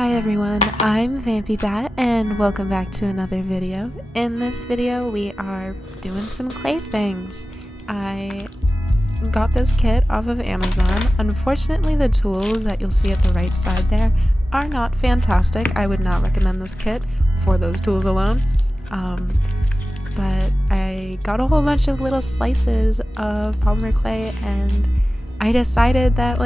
Hi everyone, I'm Vampy Bat and welcome back to another video. In this video we are doing some clay things. I got this kit off of Amazon. Unfortunately the tools that you'll see at the right side there are not fantastic. I would not recommend this kit for those tools alone. But I got a whole bunch of little slices of polymer clay and I decided that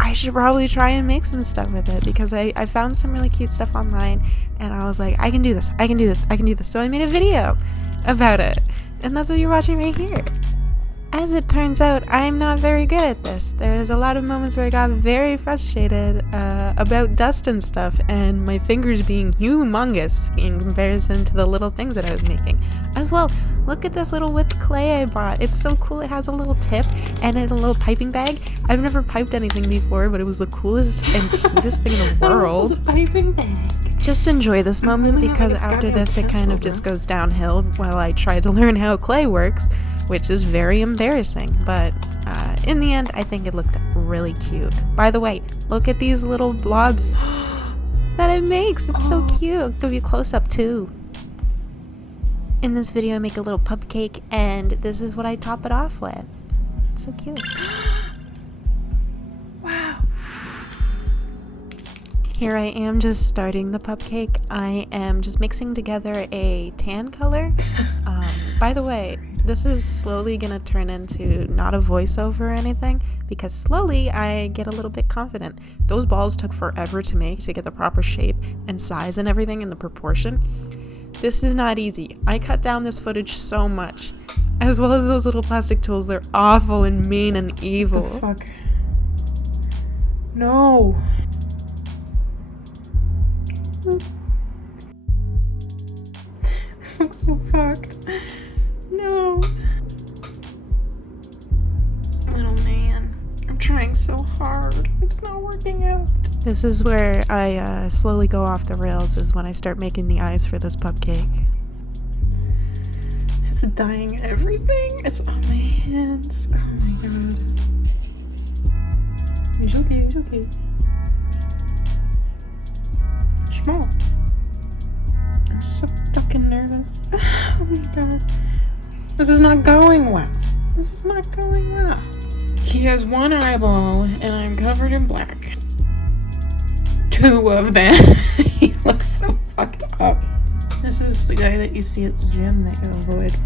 I should probably try and make some stuff with it because I found some really cute stuff online and I was like, I can do this. So I made a video about it. And that's what you're watching right here. As it turns out, I'm not very good at this. There's a lot of moments where I got very frustrated about dust and stuff and my fingers being humongous in comparison to the little things that I was making. As well, look at this little whipped clay I bought. It's so cool. It has a little tip and a little piping bag. I've never piped anything before, but it was the coolest and cutest thing in the world. Piping bag. Just enjoy this moment because after this it kind of just goes downhill while I try to learn how clay works, which is very embarrassing, but in the end I think it looked really cute. By the way, look at these little blobs that it makes. It's so cute. I'll give you a close-up too. In this video I make a little pup cake and this is what I top it off with. It's so cute. Wow. Here I am just starting the pup cake. I am just mixing together a tan color. By the way, this is slowly gonna turn into not a voiceover or anything because slowly I get a little bit confident. Those balls took forever to make to get the proper shape and size and everything in the proportion. This is not easy. I cut down this footage so much. As well as those little plastic tools, they're awful and mean and evil. What the fuck? No. This looks so fucked. No. Little man. I'm trying so hard. It's not working out. This is where I slowly go off the rails, is when I start making the eyes for this pup cake. It's dyeing everything. It's on my hands. Oh my god. It's okay, it's okay. Small. I'm so fucking nervous. Oh my god. This is not going well. This is not going well. He has one eyeball and I'm covered in black. Two of them. He looks so fucked up. This is the guy that you see at the gym that you avoid.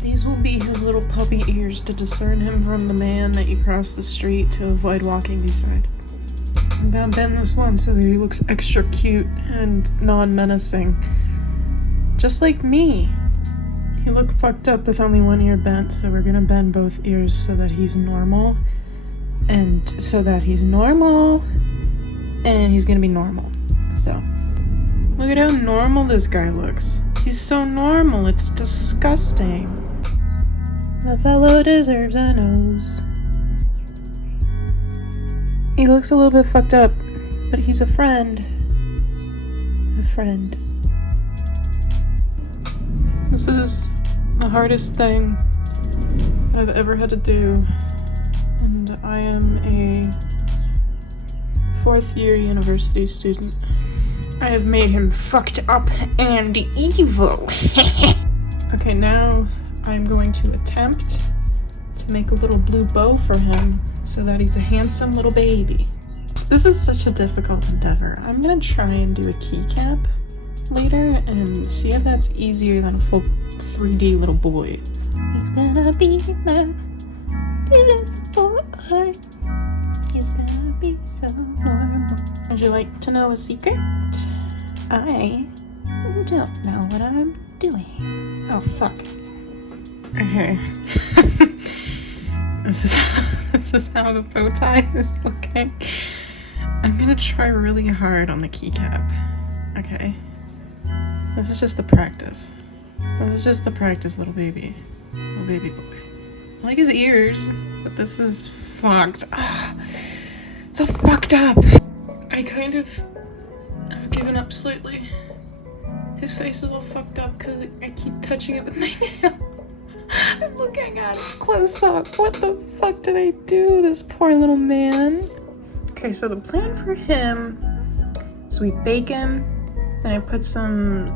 These will be his little puppy ears to discern him from the man that you cross the street to avoid walking beside. I'm gonna bend this one so that he looks extra cute and non-menacing. Just like me. He looked fucked up with only one ear bent, so we're gonna bend both ears so that he's normal. And so that he's normal. And he's gonna be normal. So, look at how normal this guy looks. He's so normal, it's disgusting. The fellow deserves a nose. He looks a little bit fucked up, but he's a friend. A friend. This is the hardest thing I've ever had to do, and I am a 4th year university student. I have made him fucked up and evil. Okay, now I'm going to attempt to make a little blue bow for him so that he's a handsome little baby. This is such a difficult endeavor. I'm gonna try and do a keycap later and see if that's easier than a full 3D little boy. He's gonna be my beautiful boy. He's gonna be so normal. Would you like to know a secret? I don't know what I'm doing. Oh, fuck. Okay. This is how the bow tie is looking. I'm gonna try really hard on the keycap. Okay. This is just the practice. This is just the practice, little baby. Little baby boy. I like his ears, but this is fucked. It's so fucked up. I kind of have given up slightly. His face is all fucked up because I keep touching it with my nail. I'm looking at it close up. What the fuck did I do, this poor little man? Okay, so the plan for him is we bake him, then I put some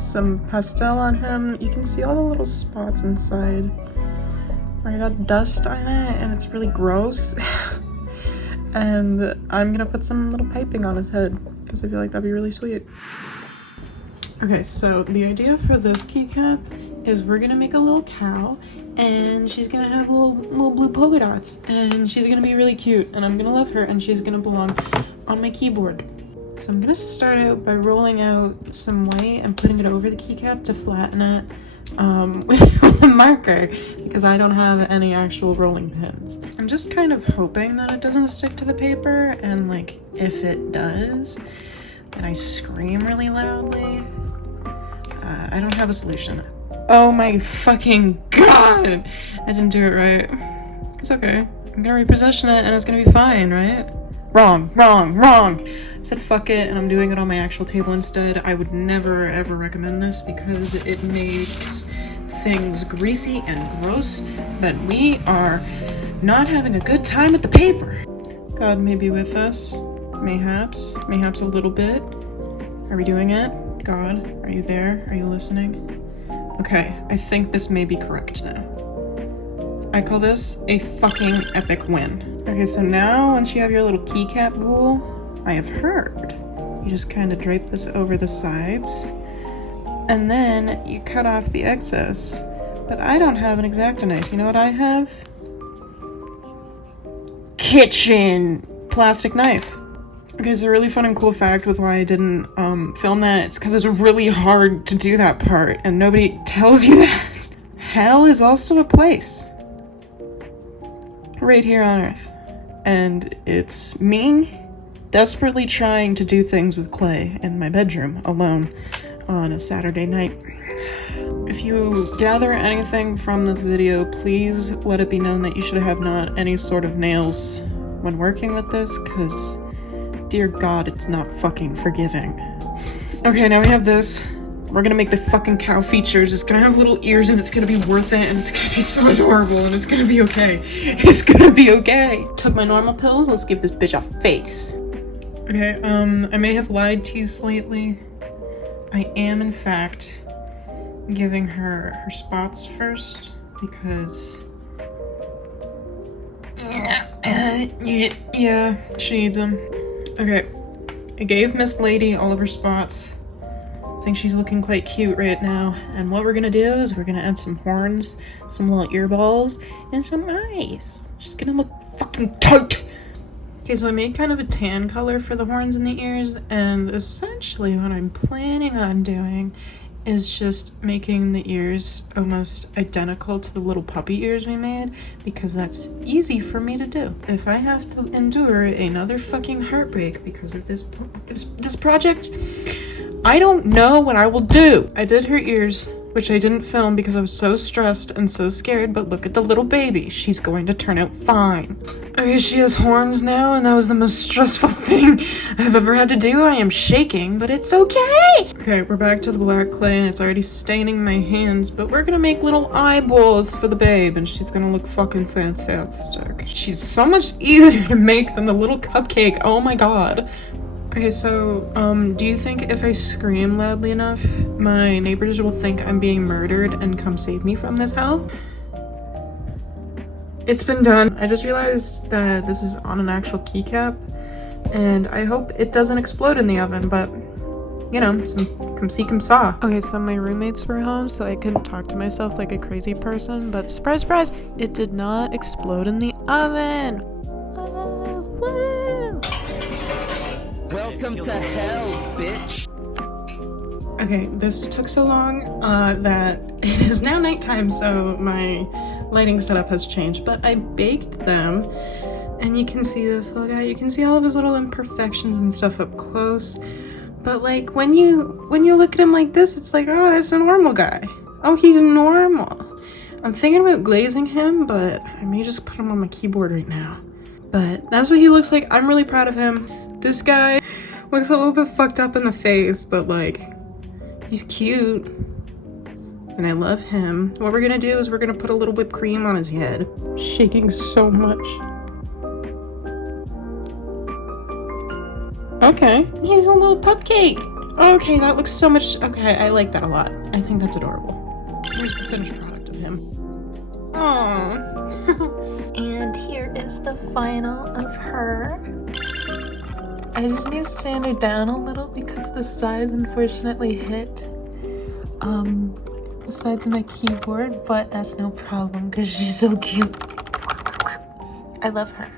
pastel on him. You can see all the little spots inside where I got dust on it and it's really gross. And I'm gonna put some little piping on his head because I feel like that'd be really sweet. Okay, so the idea for this keycap is we're gonna make a little cow and she's gonna have little blue polka dots and she's gonna be really cute and I'm gonna love her and she's gonna belong on my keyboard. So I'm gonna start out by rolling out some white and putting it over the keycap to flatten it with a marker because I don't have any actual rolling pins. I'm just kind of hoping that it doesn't stick to the paper, and like if it does, then I scream really loudly. I don't have a solution. Oh my fucking god! I didn't do it right. It's okay. I'm gonna reposition it and it's gonna be fine, right? Wrong. I said fuck it and I'm doing it on my actual table instead. I would never ever recommend this because it makes things greasy and gross, but we are not having a good time at the paper. God may be with us. Mayhaps a little bit. Are we doing it? God, are you there? Are you listening? Okay, I think this may be correct now. I call this a fucking epic win. Okay, so now once you have your little keycap ghoul, I have heard, you just kind of drape this over the sides and then you cut off the excess. But I don't have an X-Acto knife. You know what I have? Kitchen plastic knife. Okay, so a really fun and cool fact with why I didn't film that, it's because it's really hard to do that part and nobody tells you that. Hell is also a place. Right here on Earth. And it's me desperately trying to do things with clay in my bedroom alone on a Saturday night. If you gather anything from this video, please let it be known that you should have not any sort of nails when working with this, because dear God, it's not fucking forgiving. Okay, now we have this. We're gonna make the fucking cow features. It's gonna have little ears and it's gonna be worth it and it's gonna be so adorable and it's gonna be okay. It's gonna be okay. Took my normal pills. Let's give this bitch a face. Okay, I may have lied to you slightly. I am in fact giving her spots first because yeah, she needs them. Okay, I gave Miss Lady all of her spots. I think she's looking quite cute right now. And what we're gonna do is we're gonna add some horns, some little earballs, and some eyes. She's gonna look fucking tight. Okay, so I made kind of a tan color for the horns and the ears, and essentially what I'm planning on doing is just making the ears almost identical to the little puppy ears we made, because that's easy for me to do. If I have to endure another fucking heartbreak because of this project, I don't know what I will do. I did her ears, which I didn't film because I was so stressed and so scared, but look at the little baby. She's going to turn out fine. Okay, she has horns now, and that was the most stressful thing I've ever had to do. I am shaking, but it's okay. Okay, we're back to the black clay, and it's already staining my hands, but we're gonna make little eyeballs for the babe, and she's gonna look fucking fantastic. She's so much easier to make than the little cupcake. Oh my god. Okay, so, do you think if I scream loudly enough, my neighbors will think I'm being murdered and come save me from this hell? It's been done. I just realized that this is on an actual keycap, and I hope it doesn't explode in the oven, but, you know, come see, come saw. Okay, so my roommates were home, so I couldn't talk to myself like a crazy person, but surprise, surprise, it did not explode in the oven. Woo! Welcome to hell, bitch. Okay, this took so long that it is now nighttime, so my lighting setup has changed, but I baked them, and you can see this little guy. You can see all of his little imperfections and stuff up close, but like when you look at him like this, it's like, oh, that's a normal guy. Oh, he's normal. I'm thinking about glazing him, but I may just put him on my keyboard right now. But that's what he looks like. I'm really proud of him. This guy looks a little bit fucked up in the face, but like, he's cute. And I love him. What we're gonna do is we're gonna put a little whipped cream on his head. Shaking so much. Okay. He's a little cupcake. Okay, that looks so much. Okay, I like that a lot. I think that's adorable. Here's the finished product of him. Aww. And here is the final of her. I just need to sand her down a little because the sides unfortunately hit the sides of my keyboard, but that's no problem because she's so cute. I love her.